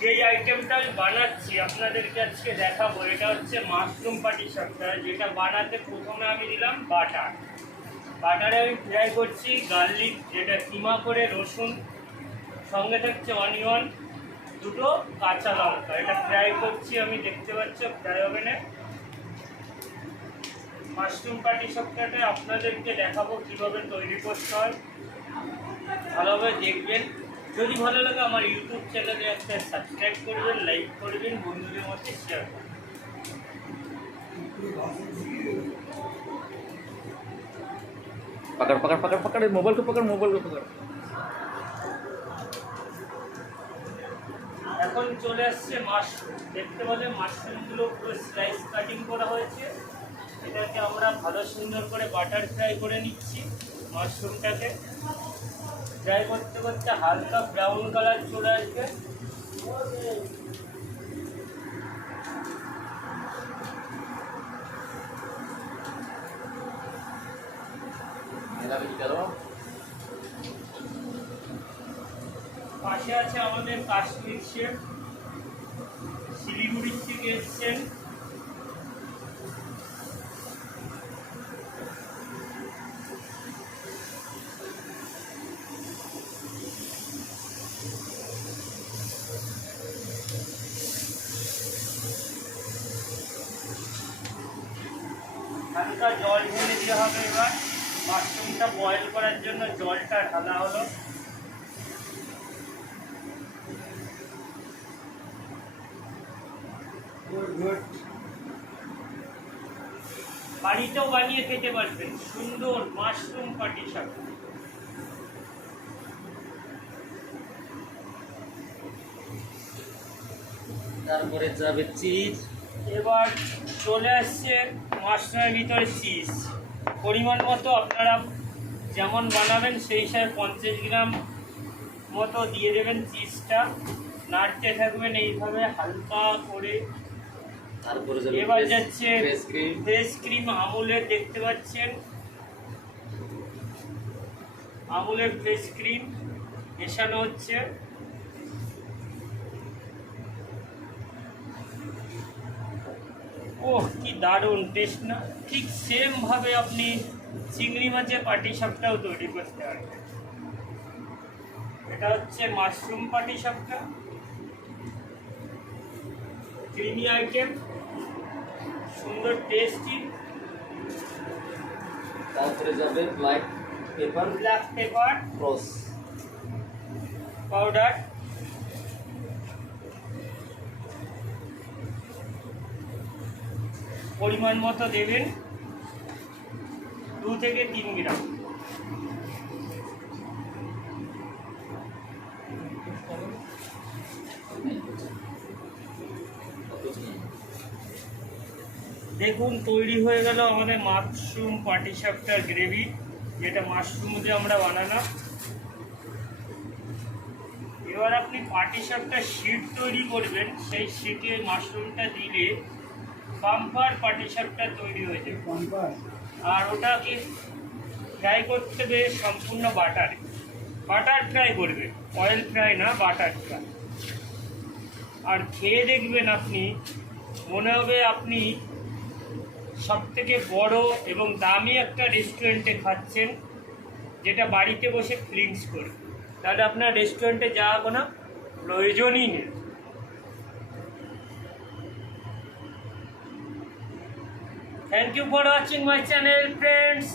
যেই আইটেমটা আমি বানাচ্ছি আপনাদেরকে আজকে দেখাবো, এটা হচ্ছে মাশরুম পাটিসাপটা। যেটা বানাতে প্রথমে আমি দিলাম বাটারে আমি ফ্রাই করছি গার্লিক, যেটা কিমা করে রসুন, সঙ্গে থাকছে অনিয়ন, দুটো কাঁচা লঙ্কা। এটা ফ্রাই করছি আমি, দেখতে পাচ্ছি ফ্রাই ওভেনে। মাশরুম পাটিসাপটাটা আপনাদেরকে দেখাবো কীভাবে তৈরি করতে হয়, ভালোভাবে দেখবেন। যদি ভালো লাগে আমার ইউটিউব চ্যানেলে একটা সাবস্ক্রাইব করবেন, লাইক করবেন, বন্ধুদের মধ্যে শেয়ার করবেন। पकड़ पकड़ पकड़ पकड़ मोबाइल को पकड़ এখন চলে আসছে মাশরুম। দেখতে পাচ্ছেন মাশরুমগুলো পুরো স্লাইস কাটিং করা হয়েছে। এটাকে আমরা ভালো সুন্দর করে বাটার ফ্রাই করে নিচ্ছি। মাশরুমটাকে ফ্রাই করতে করতে হালকা ব্রাউন কালার চলে আসবে। পাশে আছে আমাদের কাশ্মীর শেফ, শিলিগুড়ির থেকে এসছেন। হালকা জল ঢেলে দেওয়া হবে। এবার মাশরুমটা বয়েল করার জন্য জলটা ঢালা হলো। বাড়িতেও বানিয়ে খেতে পারবেন সুন্দর মাশরুম পাটিসাপটা। তারপরে যাবে চিজ। এবার চলে আসছে মাশরুমের ভিতরে চিজ। পরিমাণ মতো আপনারা যেমন বানাবেন সেই হিসাবে 50 গ্রাম মতো দিয়ে দেবেন চিজটা। নাড়তে থাকবেন এইভাবে হালকা করে। তারপরে এবার যাচ্ছে ফ্রেশ ক্রিম আমুলের, দেখতে পাচ্ছেন আমুলের ফ্রেশ ক্রিম মেশানো হচ্ছে। ওহ কি দারুণ টেস্ট না! ঠিক সেম ভাবে আপনি চিংড়ি মাছের পাটিসাপটাও তৈরি করতে পারবেন। এটা হচ্ছে মাশরুম পাটিসাপটা, ক্রিমি আইটেম, সুন্দর টেস্টি। তারপরে যাবে ব্ল্যাক পেপার ক্রস পাউডার, পরিমাণ মতো দেবেন 2 থেকে 3 গ্রাম। দেখুন তৈরি হয়ে গেল আমাদের মাশরুম পাটিসাপটার গ্রেভি, যেটা মাশরুম দিয়ে আমরা বানানো। এবার আপনি পাটিসাপটা শিট তৈরি করবেন, সেই শিটে মাশরুমটা দিলে বাম্পার পাটিসাপটা তৈরি হয়ে যাবে। আর ওটাকে ফ্রাই করতে হবে সম্পূর্ণ বাটার ফ্রাই করবে, অয়েল ফ্রাই না, বাটার ফ্রাই। আর খেয়ে দেখবেন আপনি, মনে হবে আপনি সবথেকে বড় এবং দামি একটা রেস্টুরেন্টে খাচ্ছেন, যেটা বাড়িতে বসে ফিলিংস করবে। তাহলে আপনার রেস্টুরেন্টে যাওয়া কোনো প্রয়োজনই নেই। Thank you for watching my channel, friends.